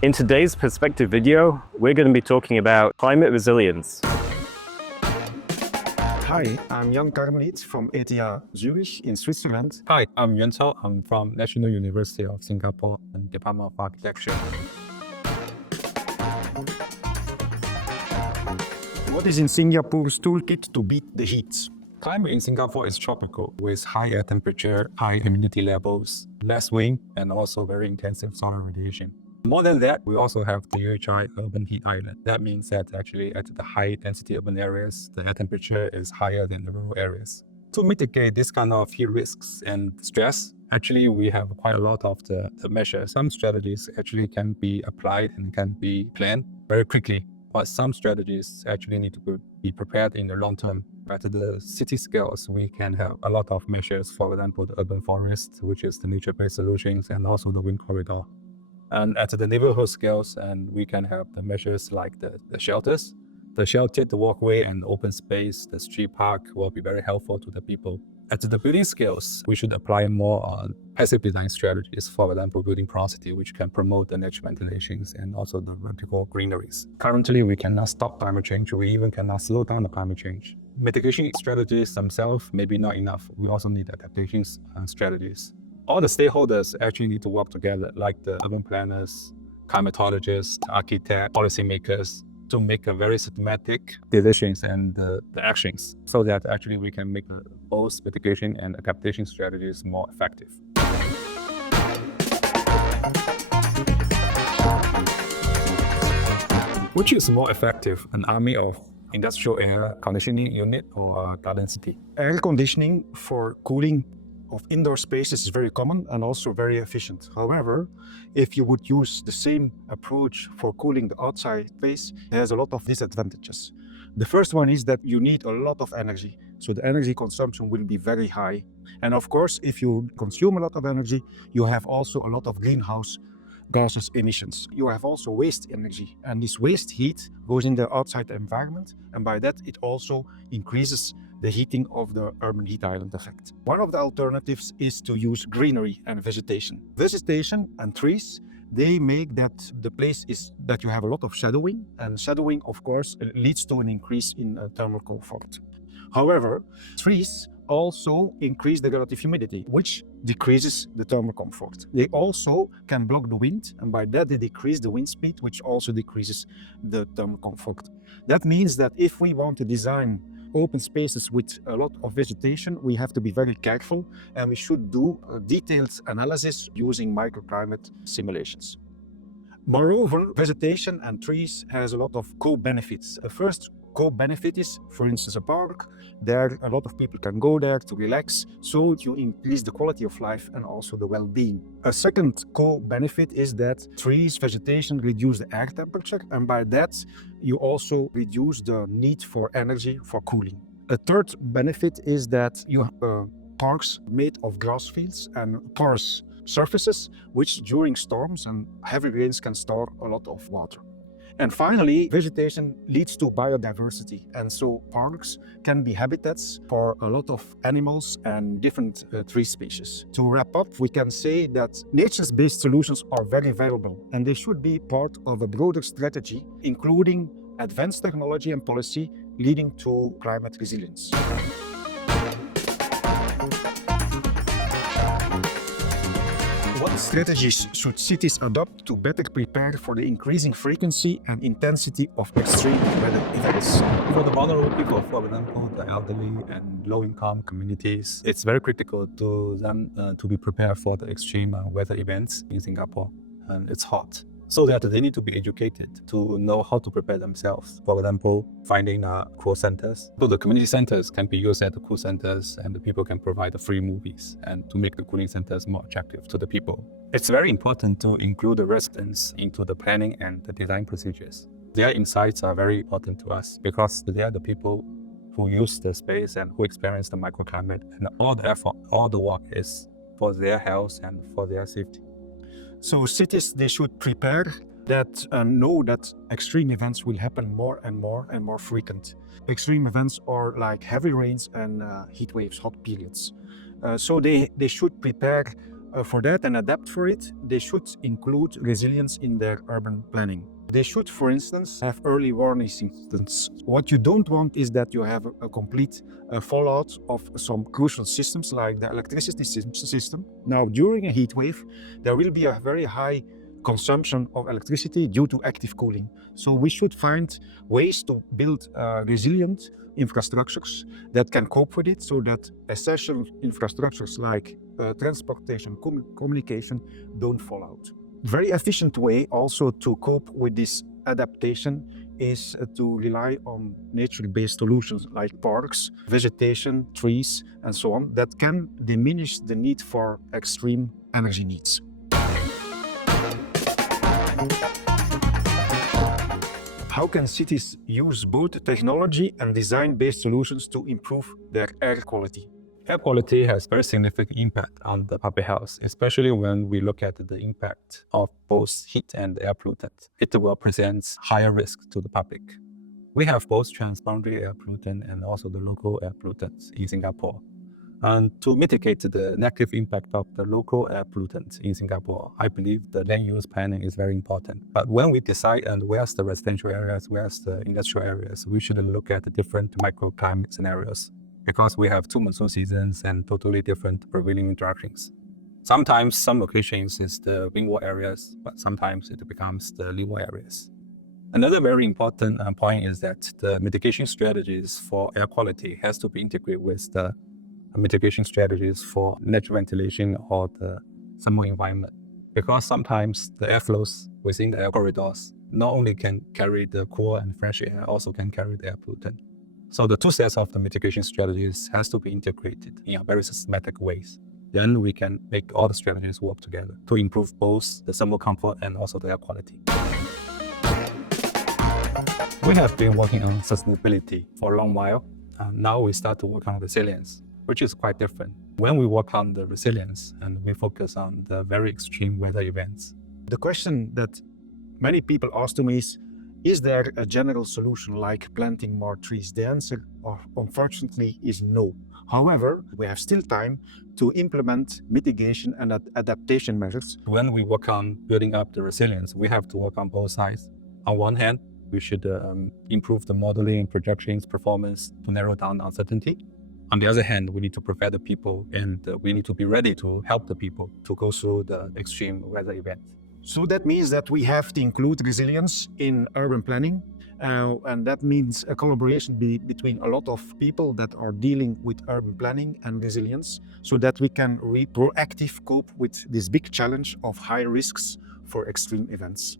In today's perspective video, we're going to be talking about climate resilience. Hi, I'm Jan Carmeliet from ETH Zurich in Switzerland. Hi, I'm Yuan Chao. I'm from National University of Singapore and Department of Architecture. What is in Singapore's toolkit to beat the heat? Climate in Singapore is tropical with high air temperature, high humidity levels, less wind, and also very intensive solar radiation. More than that, we also have the UHI urban heat island. That means that actually at the high density urban areas, the air temperature is higher than the rural areas. To mitigate this kind of heat risks and stress, actually we have quite a lot of the measures. Some strategies actually can be applied and can be planned very quickly, but some strategies actually need to be prepared in the long term. At the city scales, we can have a lot of measures, for example, the urban forest, which is the nature-based solutions, and also the wind corridor. And at the neighborhood scales, and we can have the measures like the shelters. The sheltered walkway and open space, the street park will be very helpful to the people. At the building scales, we should apply more passive design strategies, for example, building porosity, which can promote the natural ventilations and also the vertical greeneries. Currently, we cannot stop climate change. We even cannot slow down the climate change. Mitigation strategies themselves may be not enough. We also need adaptation strategies. All the stakeholders actually need to work together, like the urban planners, climatologists, architects, policymakers, to make a very systematic decisions and the actions, so that actually we can make both mitigation and adaptation strategies more effective. Which is more effective, an army of industrial air conditioning unit or garden city? Air conditioning for cooling of indoor spaces is very common and also very efficient. However, if you would use the same approach for cooling the outside space, it has a lot of disadvantages. The first one is that you need a lot of energy. So the energy consumption will be very high. And of course, if you consume a lot of energy, you have also a lot of greenhouse gases emissions. You have also waste energy, and this waste heat goes in the outside environment, and by that it also increases the heating of the urban heat island effect. One of the alternatives is to use greenery and vegetation. Vegetation and trees, they make that the place is that you have a lot of shadowing, and shadowing of course leads to an increase in thermal comfort. However, trees also increase the relative humidity, which decreases the thermal comfort. They also can block the wind, and by that they decrease the wind speed, which also decreases the thermal comfort. That means that if we want to design open spaces with a lot of vegetation, we have to be very careful, and we should do a detailed analysis using microclimate simulations. Moreover, vegetation and trees has a lot of co-benefits. The first co-benefit is, for instance, a park. There, a lot of people can go there to relax, so you increase the quality of life and also the well-being. A second co-benefit is that trees, vegetation reduce the air temperature, and by that you also reduce the need for energy for cooling. A third benefit is that you have parks made of grass fields and porous surfaces, which during storms and heavy rains can store a lot of water. And finally, vegetation leads to biodiversity, and so parks can be habitats for a lot of animals and different tree species. To wrap up, we can say that nature-based solutions are very valuable, and they should be part of a broader strategy, including advanced technology and policy leading to climate resilience. What strategies should cities adopt to better prepare for the increasing frequency and intensity of extreme weather events? For the vulnerable people, for example, the elderly and low-income communities, it's very critical to them to be prepared for the extreme weather events in Singapore. And it's hot, so that they need to be educated to know how to prepare themselves. For example, finding cool centers. So the community centers can be used as the cool centers, and the people can provide the free movies and to make the cooling centers more attractive to the people. It's very important to include the residents into the planning and the design procedures. Their insights are very important to us because they are the people who use the space and who experience the microclimate, and all the effort, all the work is for their health and for their safety. So cities, they should prepare that and know that extreme events will happen more and more frequent. Extreme events are like heavy rains and heat waves, hot periods. So they should prepare For that and adapt for it, they should include resilience in their urban planning. They should, for instance, have early warning systems. What you don't want is that you have a complete fallout of some crucial systems like the electricity system. Now, during a heat wave, there will be a very high consumption of electricity due to active cooling. So we should find ways to build resilient infrastructures that can cope with it, so that essential infrastructures like transportation, communication don't fall out. Very efficient way also to cope with this adaptation is to rely on nature-based solutions like parks, vegetation, trees, and so on, that can diminish the need for extreme energy needs. How can cities use both technology and design-based solutions to improve their air quality? Air quality has very significant impact on the public health, especially when we look at the impact of both heat and air pollutants. It will present higher risk to the public. We have both transboundary air pollutant and also the local air pollutants in Singapore. And to mitigate the negative impact of the local air pollutants in Singapore, I believe the land use planning is very important. But when we decide and where's the residential areas, where's the industrial areas, we should look at the different microclimate scenarios, because we have two monsoon seasons and totally different prevailing interactions. Sometimes some locations is the windward areas, but sometimes it becomes the leeward areas. Another very important point is that the mitigation strategies for air quality has to be integrated with the mitigation strategies for natural ventilation or the thermal environment. Because sometimes the airflows within the air corridors not only can carry the cool and fresh air, also can carry the air pollutant. So the two sets of the mitigation strategies has to be integrated in a very systematic ways. Then we can make all the strategies work together to improve both the thermal comfort and also the air quality. We have been working on sustainability for a long while, and now we start to work on resilience, which is quite different. When we work on the resilience and we focus on the very extreme weather events. The question that many people ask to me is there a general solution like planting more trees? The answer, unfortunately, is no. However, we have still time to implement mitigation and adaptation measures. When we work on building up the resilience, we have to work on both sides. On one hand, we should improve the modeling and projections performance to narrow down uncertainty. On the other hand, we need to prepare the people, and we need to be ready to help the people to go through the extreme weather events. So that means that we have to include resilience in urban planning, and that means a collaboration between a lot of people that are dealing with urban planning and resilience, so that we can proactively cope with this big challenge of high risks for extreme events.